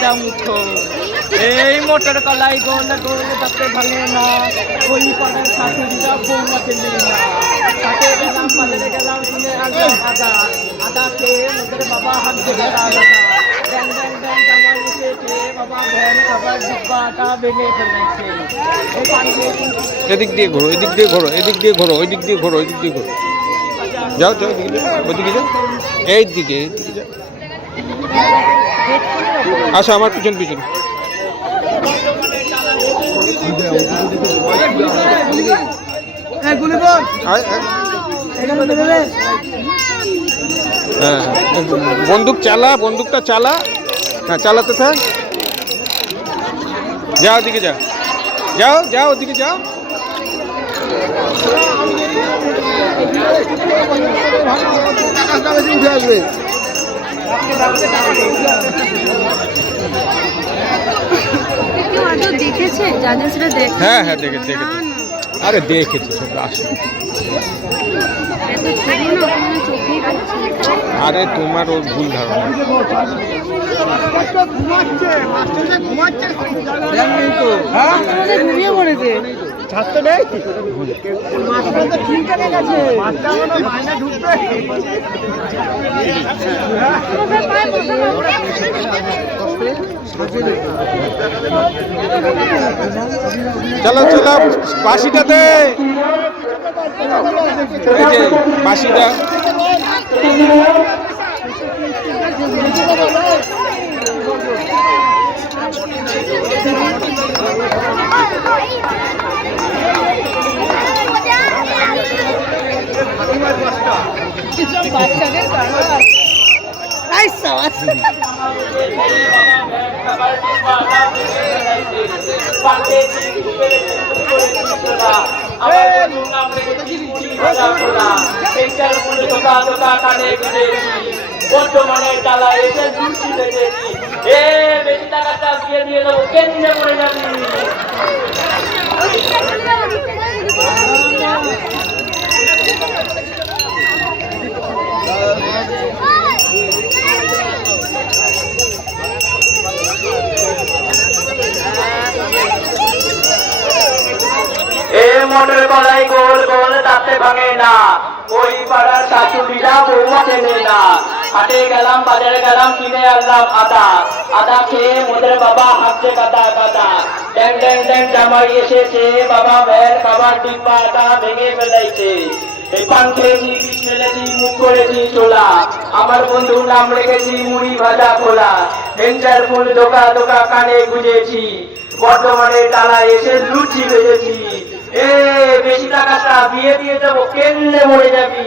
যা মুখ এই মোটর কলাই গোল গোল তাতে ভাঙে না ওই পাড়ার শাশুড়িরা বৌমা চেনে না তাতে গেলাম পালে গেলাম শুনে আদা আদা খেয়ে মোদের বাবা হাত ধরে আদা ড্যাং ড্যাং ড্যাং জামাই এসেছে বাবা ভ্যান খাবার ডিব্বাটা ভেঙে ফেলেছে এই পানি এদিক দিয়ে ঘোরো এদিক দিয়ে ঘোরো এদিক দিয়ে ঘোরো ওই দিক দিয়ে ঘোরো ওই দিক দিয়ে ঘোরো যাও যাও ওইদিকে যাও এই দিকে যাও আসো আমার পিছন পিছন হ্যাঁ বন্দুক চালা বন্দুকটা চালা হ্যাঁ চালাতে থাক যাও ওদিকে যাও যাও যাও ওদিকে যাও দেখেছে হ্যাঁ হ্যাঁ দেখেছি আরে দেখেছি সব আসে আরে তোমার ওর ভুল ধারণা ঘুমিয়ে পড়েছে ছাড়তে নেই মাছটা তো ঠিক আছে মাছটা ঢুকবে চলো চলো বাঁশিটাতে এই যে বাঁশিটা বাচ্চাদের বর্তমানে চালা এসে দুটি বেঁচেছি এ বেশি টাকাটা দিয়ে দিয়ে দেবো কেন্দ্রে পড়ে যাবি মোটর কলাই গোল গোল তাতে ভাঙে না ওই পাড়ার শাশুড়িরা বৌমা চেনে না হাটে গেলাম বাজারে গেলাম কিনে আনলাম আদা আদা খেয়ে মোদের বাবা হাঁটছে কাদা কাদা ড্যাং ড্যাং ড্যাং জামাই এসেছে বাবা ভ্যান খাবার ডিব্বাটা ভেঙে ফেলেছে এই পান খেয়েছি বিষ ফেলেছি মুখ করেছি চোলা আমার বন্ধুর নাম রেখেছি মুড়ি ভাজা খোলা ভেঞ্চার ফুল দোকা দোকা কানে গুঁজেছি বর্তমানে টালা এসে লুচি বেজেছি এ বেশি টাকাটা বিয়ে দিয়ে যাবো কেন্দ্রে মরে যাবি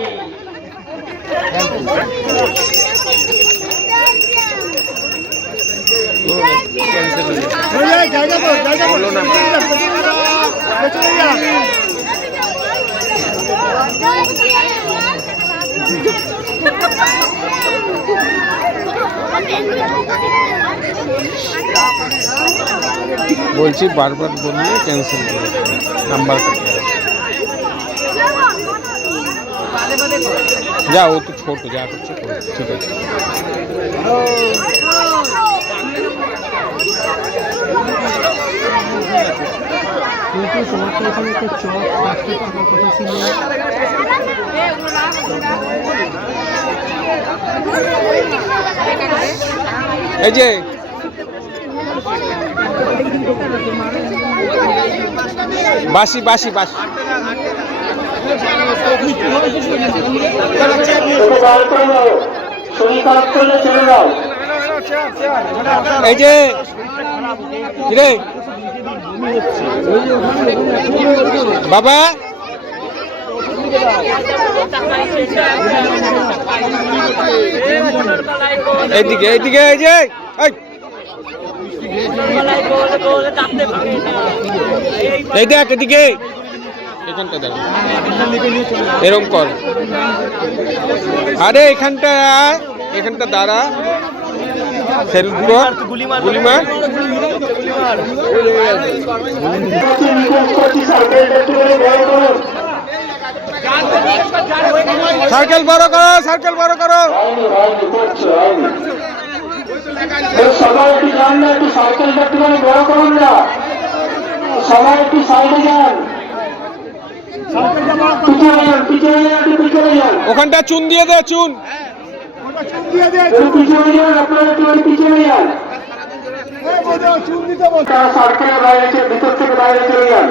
বলছি বারবার বললে ক্যান্সেল করে নাম্বার যা ও তো ছোট যা করছে ঠিক আছে কিন্তু তোমার তো এখানে একটা চপ রাখতে পারার কথা ছিল এই যে বাসি বাসি বাসি এই যে রে বাবা এইদিকে এইদিকে এই যে এই দেখ এদিকে এখানটা দাঁড়া এরকম কর আরে এখানটা দাঁড়া গুলিমার সার্কেল বড় করো সকাল না, একটু সাইকেলটা একটুখানি বড় করুন না, সবাই একটু সাইডে যান, পিছনে যান, পিছনে যান, একটু পিছনে যান, ওখানটা চুন দিয়ে দে, চুন। একটু পিছনে যান, আপনারা একটু পিছনে যান, তারা সার্কেলের বাইরে ভিতর থেকে বাইরে চলে যান।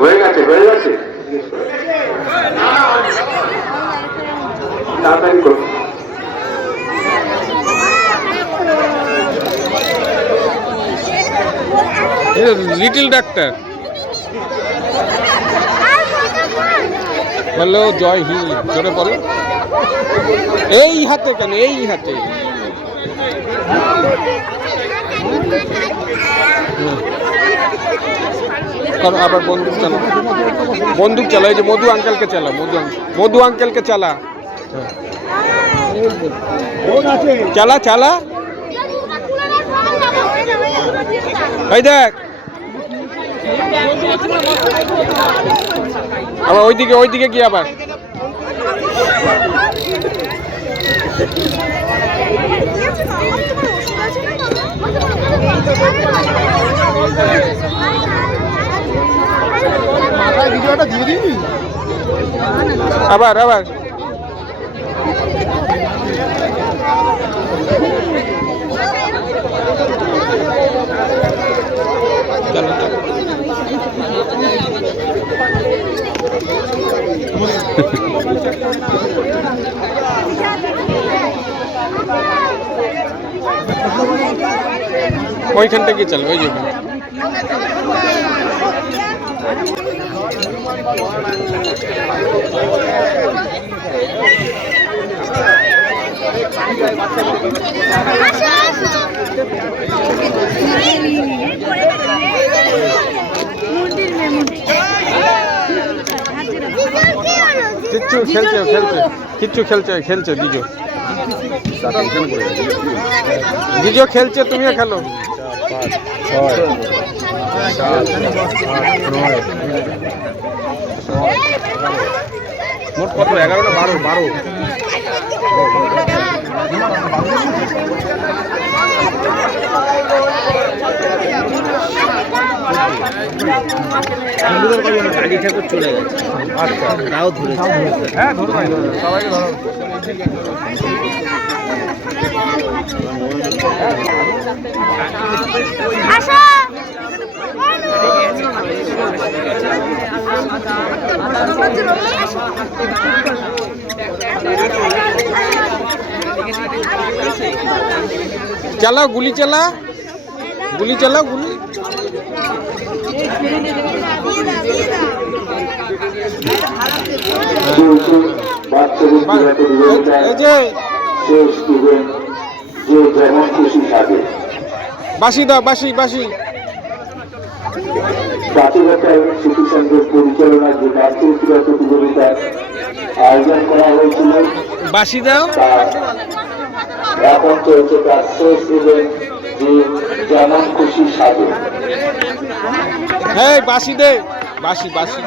হয়ে গেছে, হয়ে গেছে, তাড়াতাড়ি করুন। লিটল ডাক্তার বললো জয় হিন্দ, জোরে বলো। এই হাতে কেন, এই হাতে। করো আবার বন্দুক চালা, বন্দুক চালা, এই যে মধু আঙ্কেলকে চালা, মধু আঙ্কেলকে চালা, চালা চালা। এই দেখ আবার ওইদিকে, ওইদিকে কি আবার আবার আবার চলো চলো। ওইখানটা কি চলো, ওই যে কিচ্ছু খেলছে, খেলছে, কিচ্ছু খেলছে, খেলছে দিজো, দিজো খেলছে, তুমিও খেলো। মোট কত, 11 না 12? কালী ঠাকুর চলে গেছে। আচ্ছা, তাও ধরেছে। হ্যাঁ ধরো ভাই, সবাইকে ধরো। চালাও গুলি, চালা গুলি, চালাও গুলি। এই যে বাসি দাও, বাসি বাসি। জাতিগতায় শিশু সংঘের পরিচালনায় যে বাস্তবিক প্রতিযোগিতার আয়োজন করা হয়েছিল, বাসি দাও। এখন চলছে তার শেষ ইভেন্ট, যে যেমন খুশি সাজে। হ্যাঁ বাসি দে, বাসি বাসি।